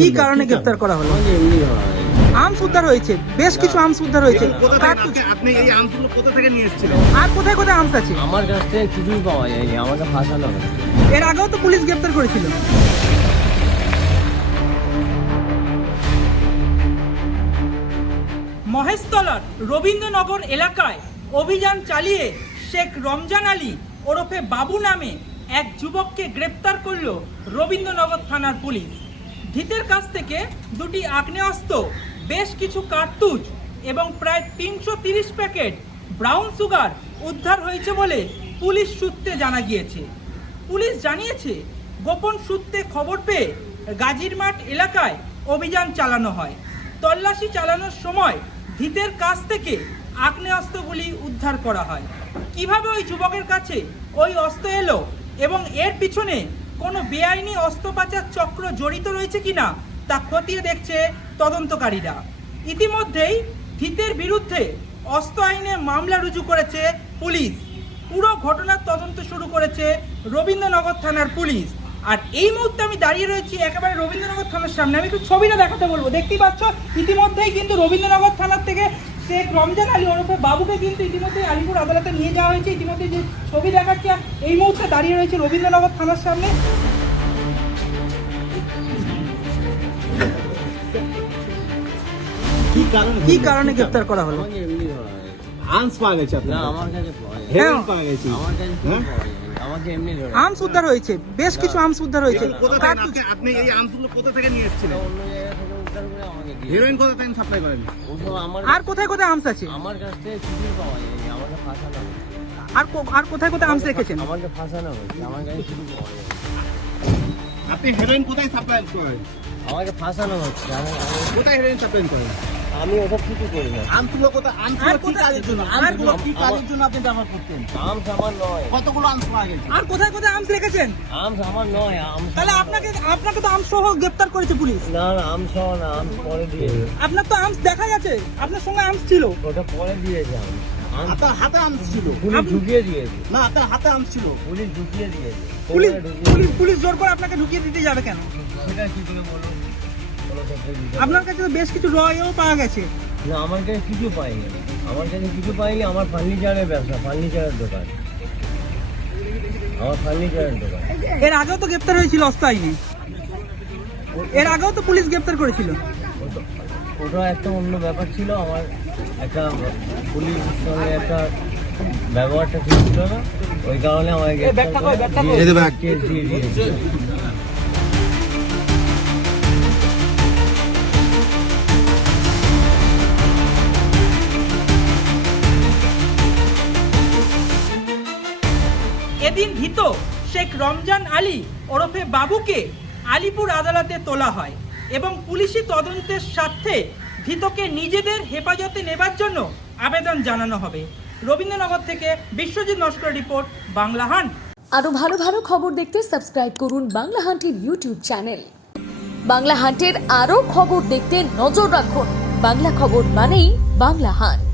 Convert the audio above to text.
কি কারণে গ্রেফতার করা হলো? আর্মস উদ্ধার হয়েছে, বেশ কিছু আর্মস উদ্ধার হয়েছে। আপনি এই আর্মসগুলো কোথা থেকে নিয়ে এসেছিলেন? আর কোথায় কোথায় আর্মস আছে? আমার কাছ থেকে কিছুই পাওয়া যায়নি, আমাকে ফাঁসানো হয়েছে। এর আগেও তো পুলিশ গ্রেফতার করেছিল। মহেশতলার রবীন্দ্রনগর এলাকায় অভিযান চালিয়ে শেখ রমজান আলী ওরফে বাবু নামে এক যুবককে গ্রেপ্তার করল রবীন্দ্রনগর থানার পুলিশ। ধৃতের কাছ থেকে দুটি আগ্নেয়াস্ত্র, বেশ কিছু কার্তুজ এবং প্রায় 330 প্যাকেট ব্রাউন সুগার উদ্ধার হয়েছে বলে পুলিশ সূত্রে জানা গিয়েছে। পুলিশ জানিয়েছে, গোপন সূত্রে খবর পেয়ে গাজীরমাঠ এলাকায় অভিযান চালানো হয়। তল্লাশি চালানোর সময় ধৃতের কাছ থেকে আগ্নেয়াস্ত্রগুলি উদ্ধার করা হয়। কিভাবে ওই যুবকের কাছে ওই অস্ত্র এলো এবং এর পিছনে কোনো বেআইনি অস্ত্র পাচার চক্র জড়িত রয়েছে কিনা তা খতিয়ে দেখছে তদন্তকারীরা। ইতিমধ্যেই ধৃতের বিরুদ্ধে অস্ত্র আইনে মামলা রুজু করেছে পুলিশ। পুরো ঘটনার তদন্ত শুরু করেছে রবীন্দ্রনগর থানার পুলিশ। আর এই মুহূর্তে আমি দাঁড়িয়ে রয়েছি একেবারে রবীন্দ্রনগর থানার সামনে। আমি একটু ছবিটা দেখাতে বলবো। দেখতেই পাচ্ছ, ইতিমধ্যেই কিন্তু রবীন্দ্রনগর থানার থেকে শেখ রমজান আলী ওরফে বাবুকে কিন্তু ইতিমধ্যেই আলিপুর আদালতে নিয়ে যাওয়া হয়েছে। ইতিমধ্যে যে ছবি দেখাচ্ছি, এই মুহূর্তে দাঁড়িয়ে রয়েছে রবীন্দ্রনগর থানার সামনে। কি কারণে গ্রেফতার করা হলো? আমাকে এমনি ধরা হয়েছে। আর্মস পাওয়া গেছে না, আপনার? আমার কাছে পাওয়া যায়নি। হেরোইন পাওয়া গেছে? আমার কাছে কিছু পাওয়া যায়নি, আমাকে এমনি ধরা আর্মস উদ্ধার হয়েছে, বেশ কিছু আর্মস উদ্ধার হয়েছে। কোথা থেকে আপনি এই আর্মসগুলো কোথা থেকে নিয়ে এসেছিলেন? অন্য জায়গা থেকে উদ্ধার করে আমাকে দিয়ে হেরোইন কোথা থেকে সাপ্লাই করেন? ওসব আমার আর কোথায় কোথায় আর্মস আছে? আমার কাছ থেকে কিছুই পাওয়া যায়নি, আমাকে ফাঁসানো হয়েছে। আর কোথায় কোথায় আর্মস রেখেছেন? আমাকে ফাঁসানো হয়েছে, আমার কাছে কিছু পাওয়া যায়নি। আপনি হেরোইন কোথায় সাপ্লাই করেন? আমাকে ফাঁসানো হচ্ছে, কোথায় হেরোইন সাপ্লাই করেন? আমি ওসব কিছু করি না। আর্মসগুলো কোথায়? আর্মসগুলো কি কাজের জন্য? আর্মসগুলো কি কাজের জন্য আপনি ব্যবহার করতেন? আর্মস আমার নয়। কতগুলো আর্মস পাওয়া গেছে? আর কোথায় কোথায় আর্মস রেখেছেন? আর্মস আমার নয়। আর্মস তাহলে আপনাকে তো আর্মস সহ গ্রেফতার করেছে পুলিশ। না না, আর্মস সহ না, আর্মস পরে দিয়েছে। আপনার তো আর্মস দেখা গেছে, আপনার সঙ্গে আর্মস ছিল। ওটা পরে দিয়েছে। আর্মস আপনার হাতে আর্মস ছিল? পুলিশ ঢুকিয়ে দিয়েছে। না, আপনার হাতে আর্মস ছিল। পুলিশ ঢুকিয়ে দিয়েছে। পুলিশ কোমরে ঢুকিয়ে দিয়েছে। পুলিশ জোর করে আপনাকে ঢুকিয়ে দিতে যাবে কেন? সেটা কি করে বলো? বলো তো please। আপনার কাছে তো বেশ কিছু রয়েও পাওয়া গেছে। না, আমার কাছে কিছু পাইনি। আমার কাছে কিছু পাইনি। আমার ফার্নিচারের ব্যবসা, ফার্নিচারের দোকান। আমার ফার্নিচারের দোকান। এর আগেও তো গ্রেফতার হয়েছিল অস্ত্র আইনে। এর আগেও তো পুলিশ গ্রেফতার করেছিল। ওটা একটা অন্য ব্যাপার ছিল। আমার একটা পুলিশের সঙ্গে একটা ব্যবহারটা ঠিক ছিল না, ওই কারণে আমাকে কেস দিয়ে দিয়েছে। এদিন ধৃত শেখ রমজান আলী ওরফে বাবুকে আলিপুর আদালতে তোলা হয় এবং পুলিশি তদন্তের স্বার্থে ধৃতকে নিজেদের হেফাজতে নেবার জন্য আবেদন জানানো হবে। রবীন্দ্রনগর থেকে বিশ্বজিৎ নস্কর রিপোর্ট, বাংলা হান্ট। আরো ভালো ভালো খবর দেখতে সাবস্ক্রাইব করুন বাংলা হান্টের ইউটিউব চ্যানেল। বাংলা হান্টের আরো খবর দেখতে নজর রাখুন। বাংলা খবর মানেই বাংলা হান্ট।